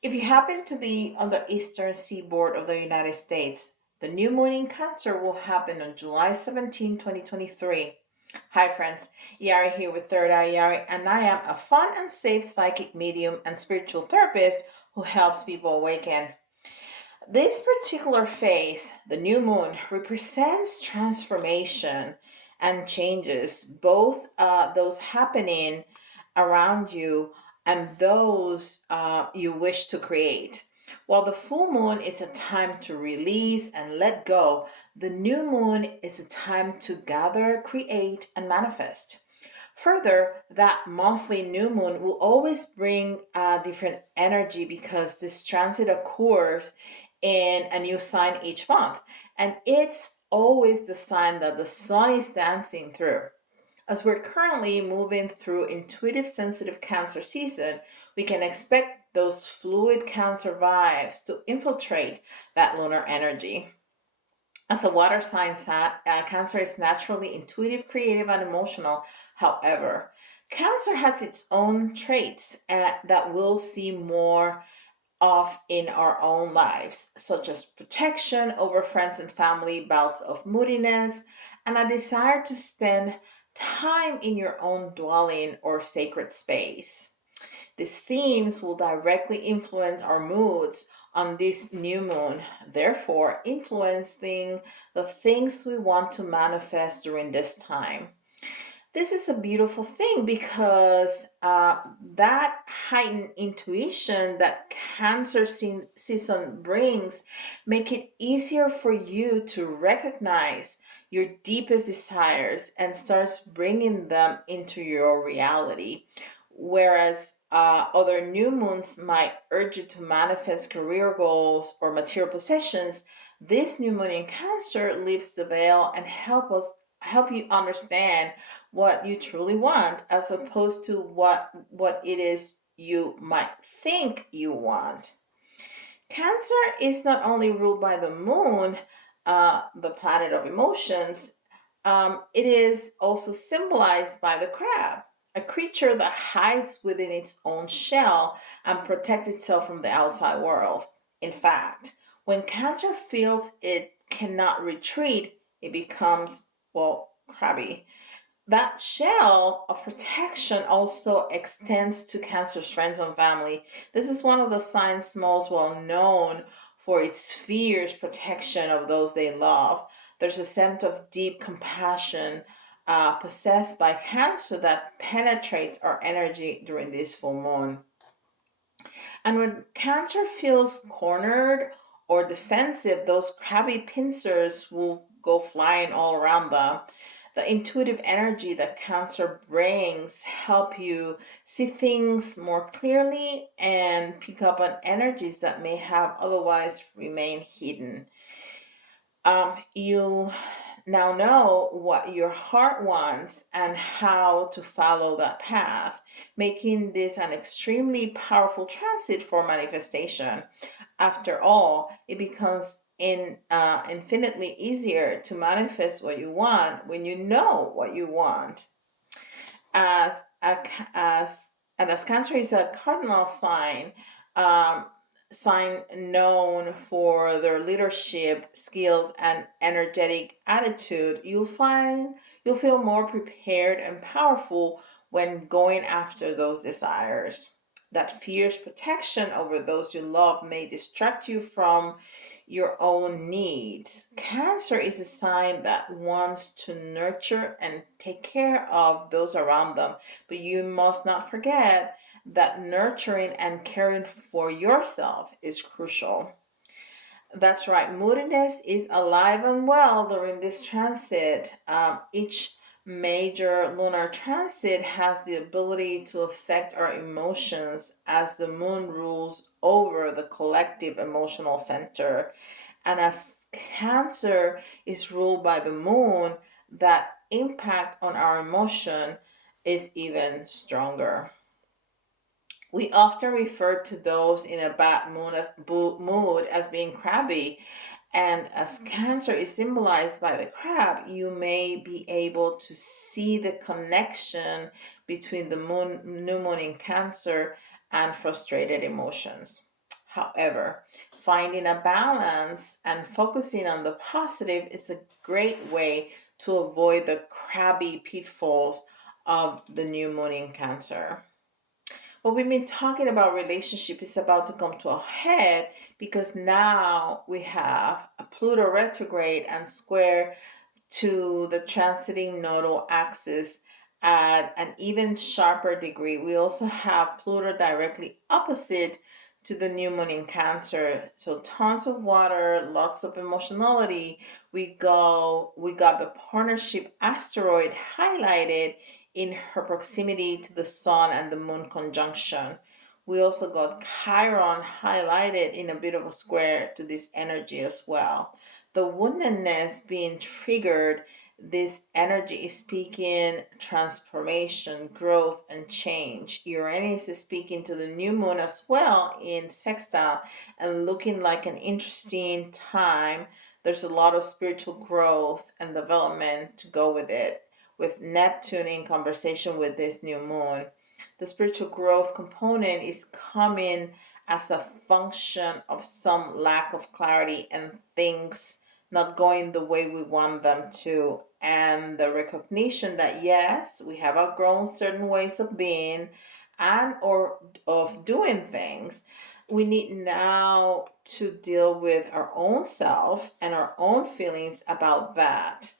If you happen to be on the eastern seaboard of the United States, the new moon in Cancer will happen on July 17, 2023. Hi friends, Yari here with Third Eye Yari, and I am a fun and safe psychic medium and spiritual therapist who helps people awaken. This particular phase, the new moon, represents transformation and changes, both those happening around you and those you wish to create. While the full moon is a time to release and let go, the new moon is a time to gather, create, and manifest. Further, that monthly new moon will always bring a different energy because this transit occurs in a new sign each month. And it's always the sign that the sun is dancing through. As we're currently moving through intuitive sensitive Cancer season, we can expect those fluid Cancer vibes to infiltrate that lunar energy. As a water sign, Cancer is naturally intuitive, creative, and emotional. However, Cancer has its own traits that we'll see more of in our own lives, such as protection over friends and family, bouts of moodiness, and a desire to spend time in your own dwelling or sacred space. These themes will directly influence our moods on this new moon, therefore, influencing the things we want to manifest during this time. This is a beautiful thing because that heightened intuition that season brings make it easier for you to recognize your deepest desires and starts bringing them into your reality. Whereas other new moons might urge you to manifest career goals or material possessions, this new moon in Cancer lifts the veil and help you understand what you truly want as opposed to what it is you might think you want. Cancer is not only ruled by the moon, the planet of emotions, it is also symbolized by the crab, a creature that hides within its own shell and protects itself from the outside world. In fact, when Cancer feels it cannot retreat, it becomes, well, crabby. That shell of protection also extends to Cancer's friends and family. This is one of the signs most well known for its fierce protection of those they love. There's a sense of deep compassion possessed by Cancer that penetrates our energy during this full moon. And when Cancer feels cornered or defensive, those crabby pincers will go flying all around them. The intuitive energy that Cancer brings help you see things more clearly and pick up on energies that may have otherwise remained hidden. You now know what your heart wants and how to follow that path, making this an extremely powerful transit for manifestation. After all, it becomes infinitely easier to manifest what you want when you know what you want. As a, as and as Cancer is a cardinal um, sign known for their leadership skills and energetic attitude, you'll feel more prepared and powerful when going after those desires. That fierce protection over those you love may distract you from your own needs. Cancer is a sign that wants to nurture and take care of those around them, but you must not forget that nurturing and caring for yourself is crucial. That's right, moodiness is alive and well during this transit. Each major lunar transit has the ability to affect our emotions as the moon rules over the collective emotional center. And as Cancer is ruled by the moon, that impact on our emotion is even stronger. We often refer to those in a bad mood as being crabby, and as Cancer is symbolized by the crab, you may be able to see the connection between the new moon in Cancer and frustrated emotions. However, finding a balance and focusing on the positive is a great way to avoid the crabby pitfalls of the new moon in Cancer. What we've been talking about relationship is about to come to a head because now we have a Pluto retrograde and square to the transiting nodal axis at an even sharper degree. We also have Pluto directly opposite to the new moon in Cancer. So tons of water, lots of emotionality. We got the partnership asteroid highlighted in her proximity to the sun and the moon conjunction. We also got Chiron highlighted in a bit of a square to this energy as well. The woundedness being triggered, this energy is speaking transformation, growth, and change. Uranus is speaking to the new moon as well in sextile and looking like an interesting time. There's a lot of spiritual growth and development to go with it, with Neptune in conversation with this new moon. The spiritual growth component is coming as a function of some lack of clarity and things not going the way we want them to, and the recognition that yes, we have outgrown certain ways of being and or of doing things. We need now to deal with our own self and our own feelings about that.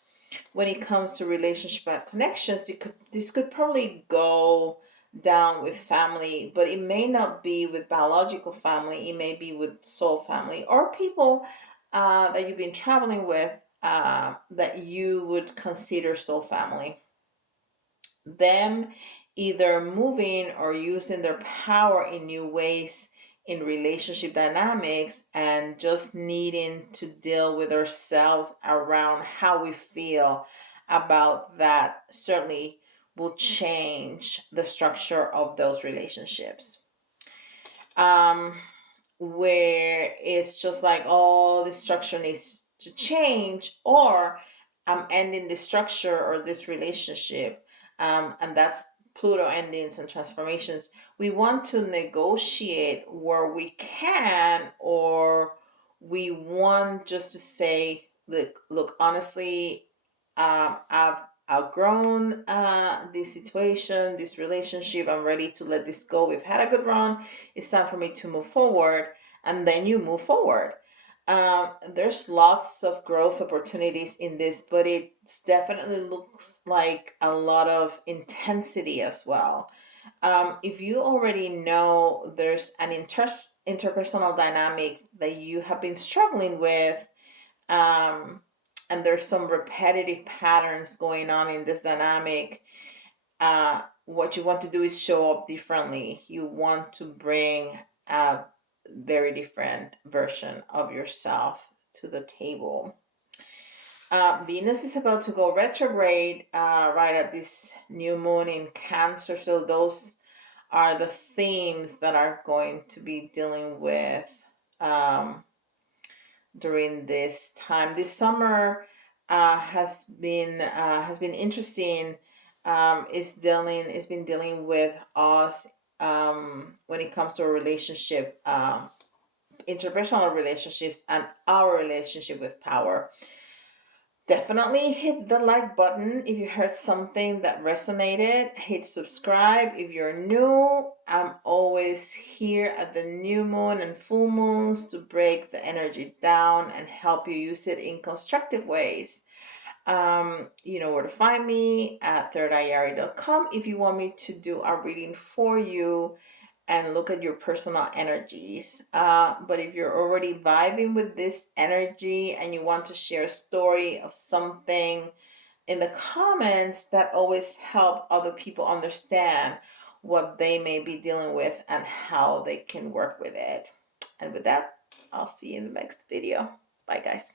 When it comes to relationship and connections, this could probably go down with family, but it may not be with biological family. It may be with soul family or people that you've been traveling with that you would consider soul family. Them either moving or using their power in new ways in relationship dynamics and just needing to deal with ourselves around how we feel about that certainly will change the structure of those relationships. Where it's just like, oh, this structure needs to change, or I'm ending this structure or this relationship. And that's Pluto endings and transformations. We want to negotiate where we can, or we want just to say, look, honestly, I've outgrown this situation, this relationship. I'm ready to let this go. We've had a good run. It's time for me to move forward. And then you move forward. There's lots of growth opportunities in this, but it definitely looks like a lot of intensity as well. If you already know there's an interpersonal dynamic that you have been struggling with, um, and there's some repetitive patterns going on in this dynamic, what you want to do is show up differently. You want to bring a very different version of yourself to the table. Venus is about to go retrograde right at this new moon in Cancer. So those are the themes that are going to be dealing with um, during this time. This summer has been interesting. It's been dealing with us when it comes to a relationship, interpersonal relationships, and our relationship with power. Definitely hit the like button if you heard something that resonated. Hit subscribe if you're new. I'm always here at the new moon and full moons to break the energy down and help you use it in constructive ways. You know where to find me at thirdeyeyari.com if you want me to do a reading for you and look at your personal energies. But if you're already vibing with this energy and you want to share a story of something in the comments, that always help other people understand what they may be dealing with and how they can work with it. And with that, I'll see you in the next video. Bye, guys.